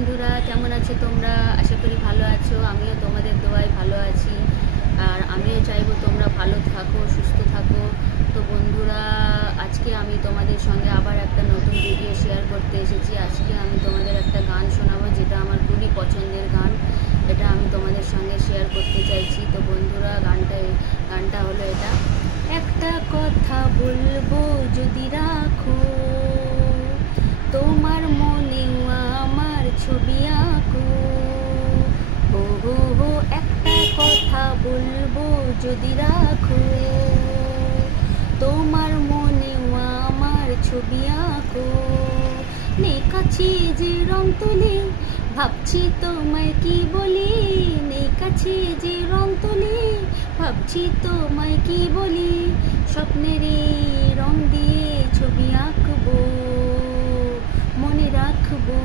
বন্ধুরা, কেমন আছো তোমরা? আশা করি ভালো আছো। আমিও তোমাদের দোয়ায় ভালো আছি, আর আমিও চাইবো তোমরা ভালো থাকো, সুস্থ থাকো। তো বন্ধুরা, আজকে আমি তোমাদের সঙ্গে আবার একটা নতুন ভিডিও শেয়ার করতে এসেছি। আজকে আমি তোমাদের একটা গান শোনাবো, যেটা আমার খুবই পছন্দের গান। এটা আমি তোমাদের সঙ্গে শেয়ার করতে চাইছি। তো বন্ধুরা, গানটা হলো এটা। একটা কথা বলবো যদি রাখো, তোমার মনেও আমার ছবি আঁকো। হো হো হো, একটা কথা বলবো যদি রাখো, তোমার মনেও আমার ছবি আঁকো। নেই কাছে যে রং তুলি, ভাবছি তোমায় কি বলি। নেই কাছে যে রং তুলি, ভাবছি তোমায় কি বলি। স্বপ্নেরই রং দিয়ে ছবি আঁকবো, মনে রাখবো।